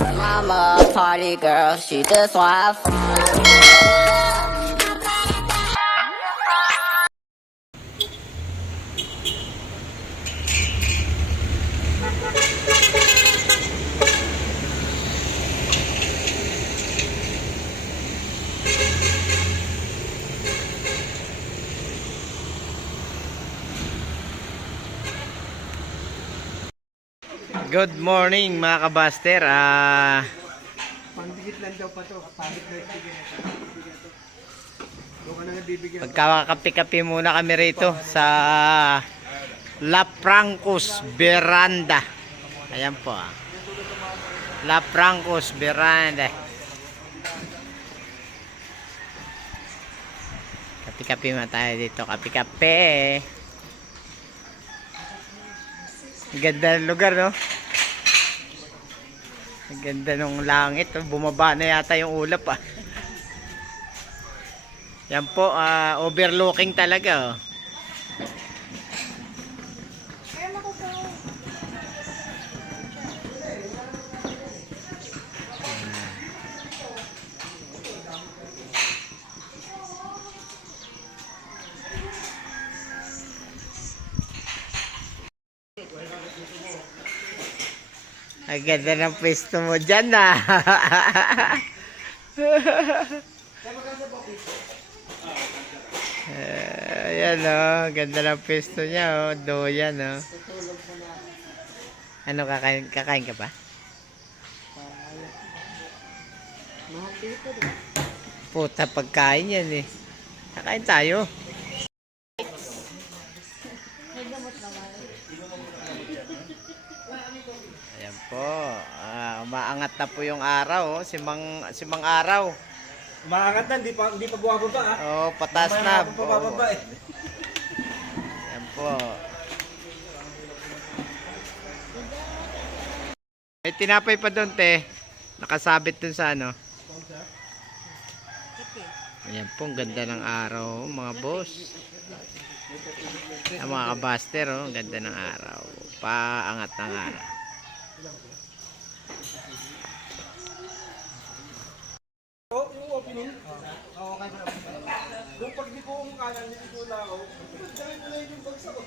Mama, a party girl, she just want Good morning mga kabaster. Ah, Pangdikit lang daw pa to. Pangit na ibigay na ito. Doon ka na nabibigyan. magkakape-kape muna kami rito sa La Francos Veranda. Ayan po. ah. La Francos Veranda. Kape-kape muna tayo dito. Kape-kape. Ganda ng lugar, no? Ang ganda ng langit. Bumaba na yata yung ulap, ah. Yan po, ah, overlooking talaga. Oh. Ang ganda ng pwesto mo dyan ah. Eh, Ayan oh, ganda ng pwesto niya oh, doyan oh. Ano kakain kakain ka pa? Puta pagkain yan eh. Kakain tayo. Umaangat na po yung araw oh. Si Mang, si Mang Araw. Umaangat na, hindi pa, hindi pa bumababa ha. Oh, patas na. Mamaya pa bababa eh. Ayan po. May tinapay pa doon, te. Nakasabit doon sa ano. Ayan po, ang ganda ng araw, mga boss. Ang mga kabaster, oh, ang ganda ng araw. Paangat ng araw. Oo, yung opening. Oo, okay pa Yung pag di ko ang kanan, ko na ako. Dahil na lang yung bagsak ko.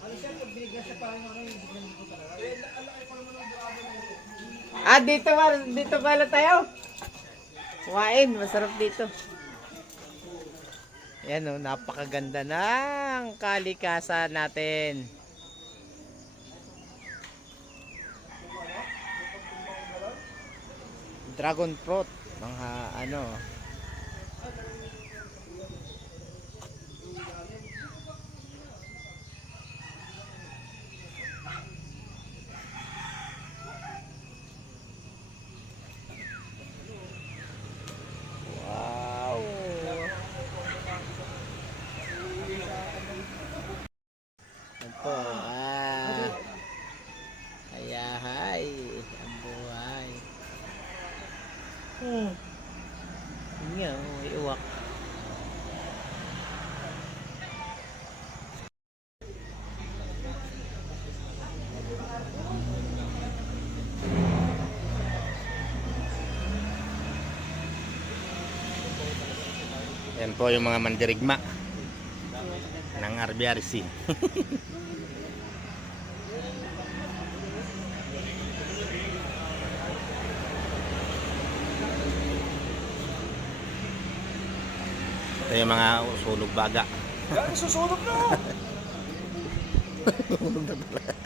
Ano siya, binigyan sa parang mga yung bigyan ko talaga. Eh, alaki pa naman ang buwaba na ito. Ah, dito ba? Dito pala tayo. Kumain, masarap dito. Ayan oh, napakaganda ng kalikasan natin. Dragon fruit, mga ano. Wow. Yan po, ah. Ayahay, ang buhay. Hmm. Yun nga, oh, may uwak. Yan po yung mga mandirigma ng RBRC. yung mga sulog baga. Yan, susunog na!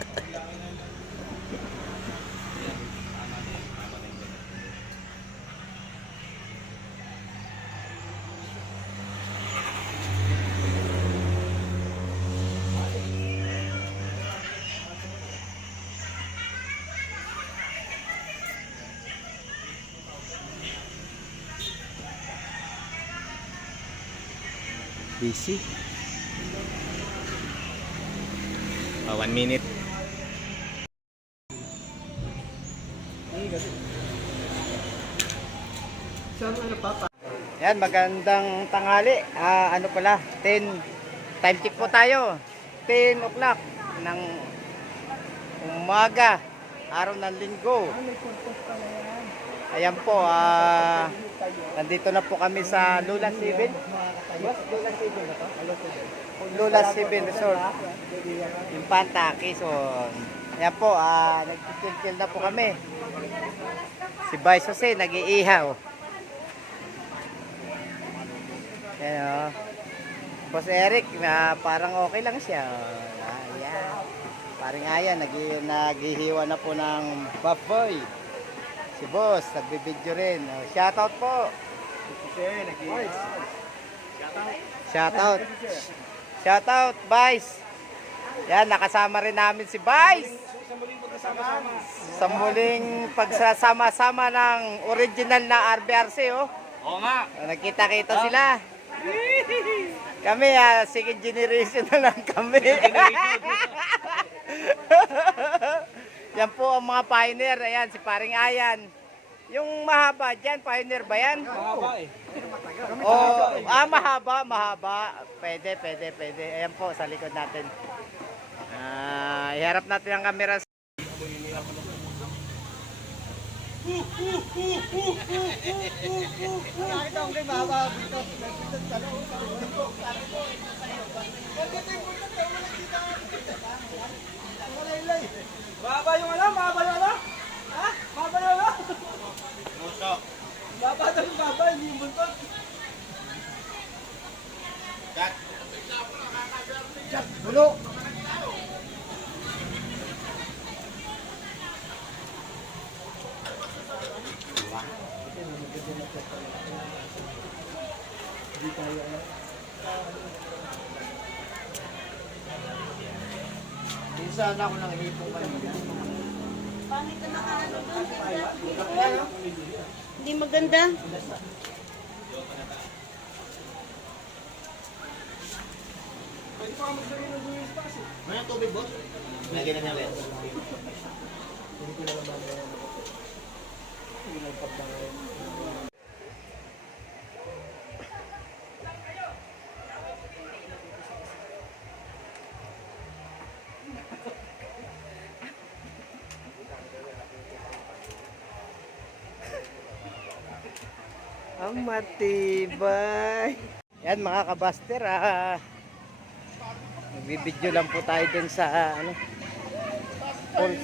Busy. Oh, one minute. Yan, magandang tanghali. Ah, ano pala, 10, time check po tayo. 10 o'clock ng umaga. araw ng linggo. Ayan po, ah, nandito na po kami sa Lula 7. Lula 7 na to? Lula 7 Resort. Impanta, Quezon. Ayan po, ah, nagkikil na po kami. Si Vice Jose, nag-iihaw. Ayan o. Boss Eric, na parang okay lang siya. Ah, Ayan. Parang ayan, nag naghihiwa na po ng baboy. Si Boss, nagbibideo rin. Oh, Shoutout po. Shoutout. Shoutout, Vice. Yan, nakasama rin namin si Vice. Sa muling pagsasama-sama ng original na RBRC, oh. Oo nga. Nagkita-kita sila. Kami, ah, second generation na lang kami. yan po ang mga pioneer. Ayan, si Paring Ayan. Yung mahaba dyan, pioneer ba yan? Mahaba eh. Oh, ah, mahaba, mahaba. Pwede, pwede, pwede. Ayan po, sa likod natin. Ah, iharap natin ang camera. Mahaba yung ano? Mahaba yung ano? Ha? Mahaba yung ano? Mahaba daw yung mahaba, hindi yung buntot. Minsan ako nang hipong kanina. Hindi maganda. Pwede pa ka magsari ng buwis pa kasi. Ano yung tubig, boss? Lagyan na niya ulit. Ang matibay. Yan mga kabaster, ah. Nagbibideo lang po tayo dun sa ano. Falls.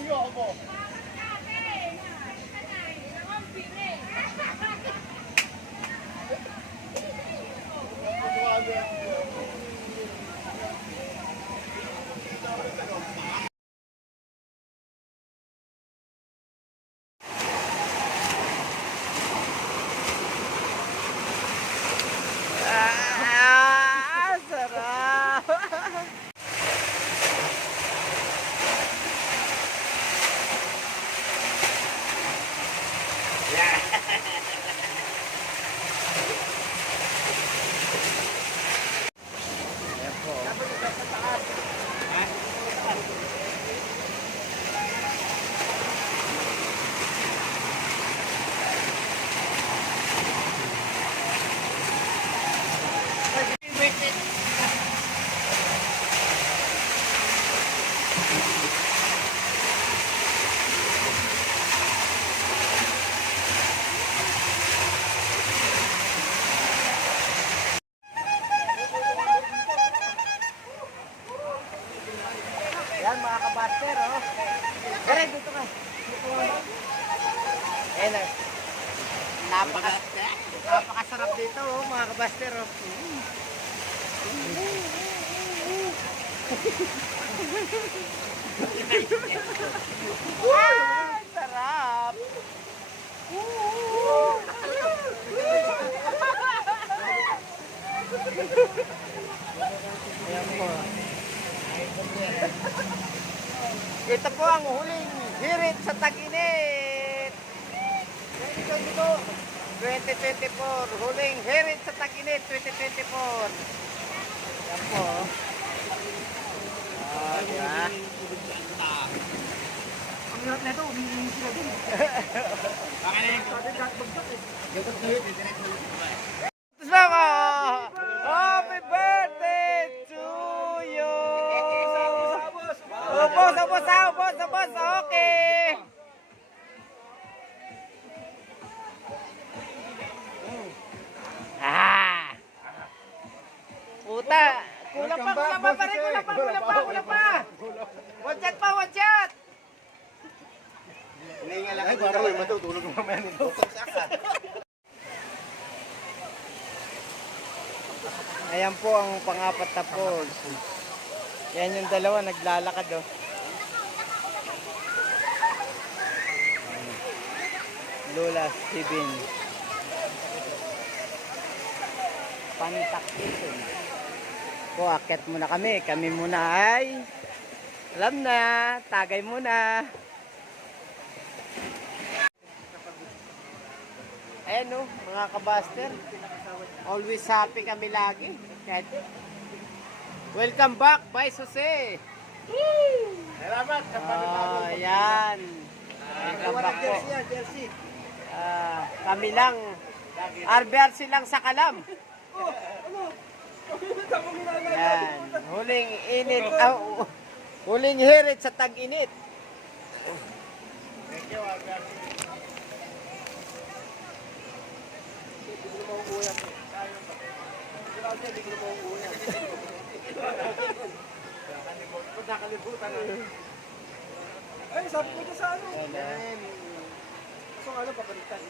Ah, sarap. Ayan po. Yan mga kabaster, oh. Kare, dito ka. Ayan na. Napaka, napakasarap dito, oh, mga kabaster, oh. ah, sarap. Ayan po. Ito po ang huling hirit sa Tag-Init. 2022. 2024. Huling hirit sa Tag-Init 2024. Yan po. Ah, di ba? Ang hirap na ito, humihingi sila din. Sama! Wala pa, wala pa, pare, wala pa, wala pa, wala pa. One shot pa, one shot. Ay, parang may matutulog mo mamaya nito. Ayan po ang pangapat na poles. Yan yung dalawa naglalakad oh. Lola Steven. Pantak ito. Po, akit muna kami. Kami muna ay alam na, tagay muna. Ayan oh, mga kabaster. Always happy kami lagi. Kahit Welcome back, Vice Jose. Salamat sa Oh, yan. Welcome back po. Jersey. Ah, kami lang. RBRC lang sa kalam. Yan. Huling init. ah, huling hirit sa tag-init. Thank you, eh. Na. Ay, sabi ko dyan sa ano. So ano, papalitan.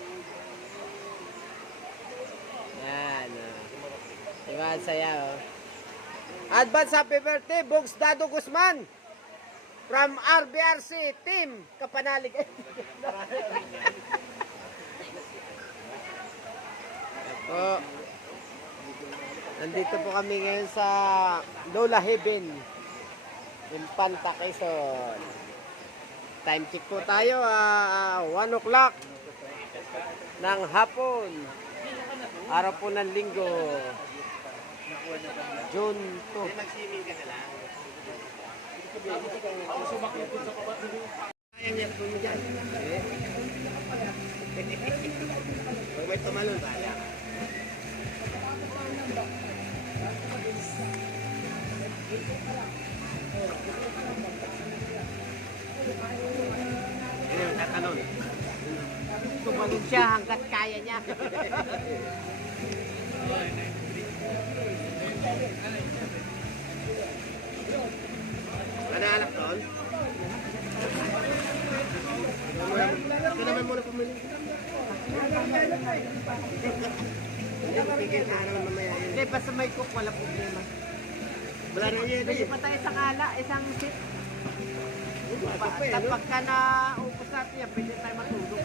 Yan. ah. Diba, saya oh. Advance happy birthday, Bugs Dado Guzman. From RBRC Team Kapanalig. po. Nandito po kami ngayon sa Lola Heaven. Infanta Quezon. Time check po tayo, ah 1 o'clock ng hapon. Araw po ng linggo. June 2. Nag-swimming ka na lang. Pag may tumalon, bala ka. Ano yung tatalon? Tumalun siya hanggat kaya niya. Ano alak doon? Ito naman muna pumili. Pipigil ka naman mamaya yun. Hindi, basta may cook, wala problema. Wala na yun. Pwede pa tayo sa kala, isang sit. Pa, at pagka na upos natin yan, pwede tayo matulog.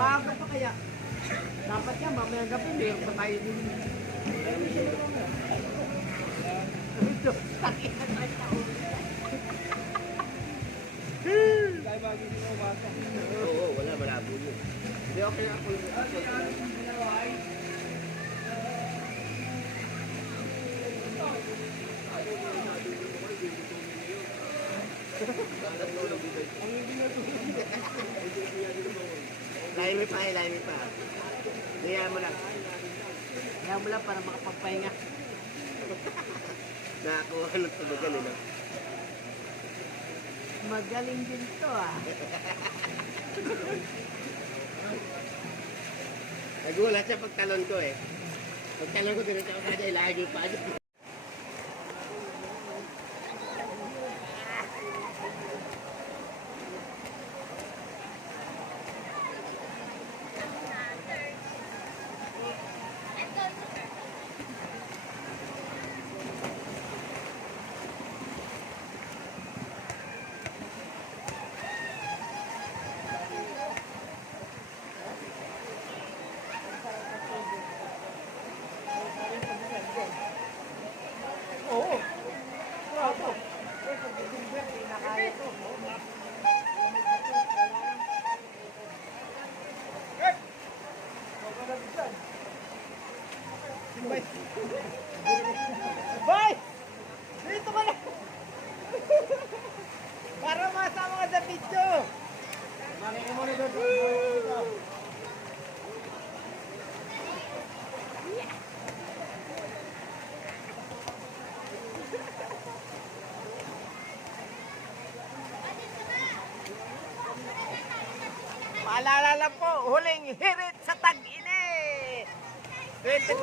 Maaga pa kaya. Dapat yan, mamaya gabi, meron pa tayo din. Ito, takin na tayo sa ulo. Oo, wala, malabo yun. Hindi, okay na ako. Lain mo pa, lain mo pa. Kaya mo lang. Kaya mo lang para makapagpahinga. Nakakuha ka ng tulugan, eh. no? Magaling din to ah. Nagulat siya pagtalon ko eh. Pagtalon ko, diretso ako kanya, ilagay pa. Boy!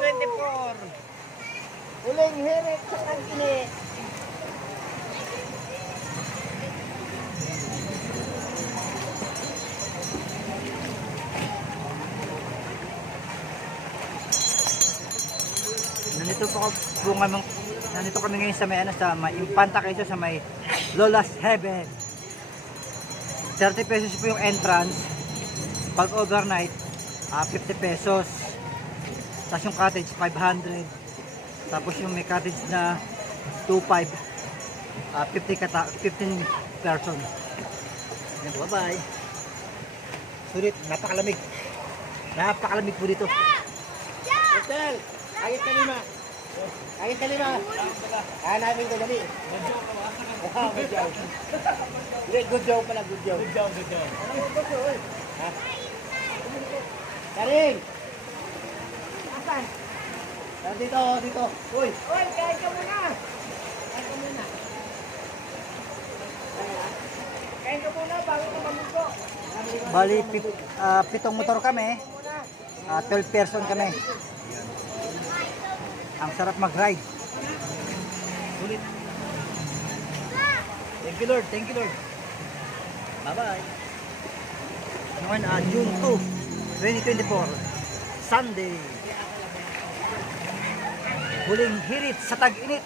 24. Uling hirit sa kangkini. Nandito po bunga mong nandito kami ngayon sa may ano sa may Impanta kayo sa may Lola's Heaven. 30 pesos po yung entrance. Pag overnight, ah, uh, 50 pesos. Tapos yung cottage 500. Tapos yung may cottage na 25 ah 50 kata 15 person. Yan po, bye. Sulit, napakalamig. Napakalamig po dito. Hotel! Agit ka lima! Ka lima! Hanapin ko dali. Oh, good job. Hindi, good job pala, good job. Good job, good job. Ha? Karing! Asan? Ah, Dito, dito. Uy! Uy, kain ka muna! Kain ka muna. Kain ka muna bago ka mamundo. Bali, pit, ah, pitong motor kami. Ah, 12 person kami. Ang sarap mag-ride. Sulit. Thank you Lord, thank you Lord. Bye-bye. Ngayon, ah, June 2, 2024. Sunday. Huling hirit sa tag-init.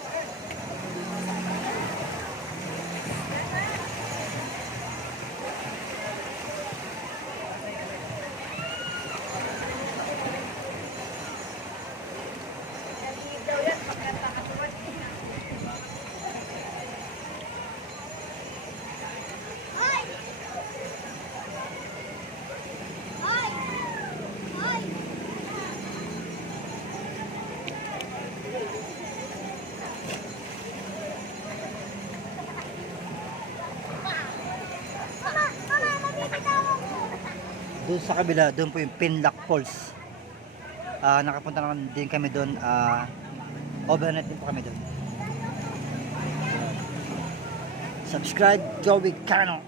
Doon sa kabila, doon po yung Pinlock Falls. Ah, nakapunta naman din kami doon. ah overnight din po kami doon. Subscribe Joey Cano.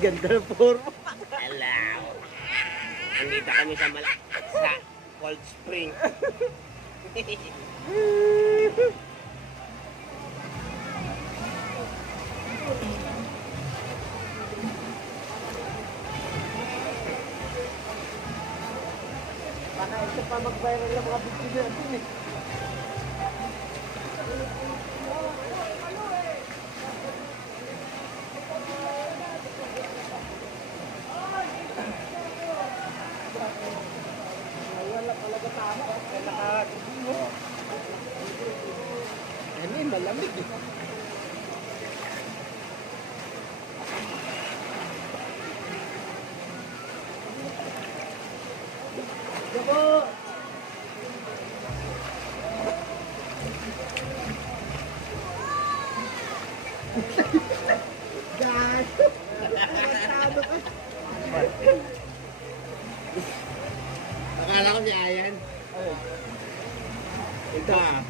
Ganda ng forma. Hello. Andito kami sa Mala sa Cold Spring. Baka ito pa mag-viral ng mga video natin eh. Ano eh, malamig eh. Akala ko si Ayan. Ito ah.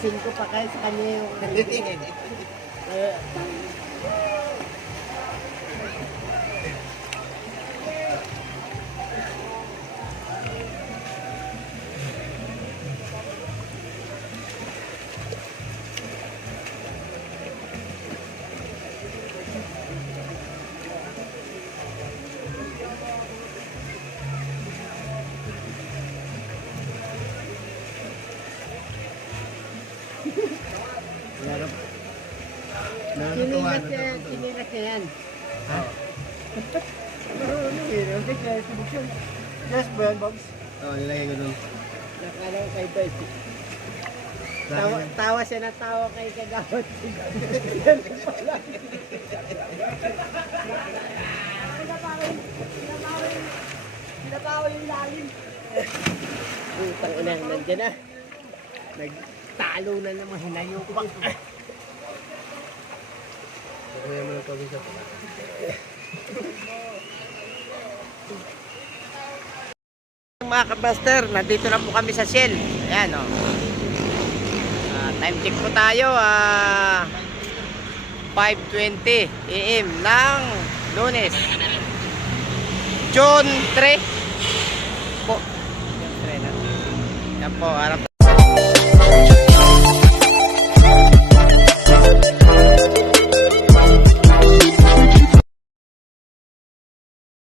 Isising ko pa kayo sa kanya yung Kinilat niya yan, kinilat niya yan. Yes, Brian Bobs. Oo, nilagay ko dun. Nakala ko kay Bert. Tawa, tawa siya na tawa kay Kagawad. Putang ina, nandiyan na. Nagtalo na naman, hinayupak. Kaya mo ng tubig sa Mga kabaster, nandito na po kami sa Shell. Ayan, o. Ah, time check po tayo. Ah, 5.20 AM ng lunes. June 3 po. June 3 na. Yan po, harap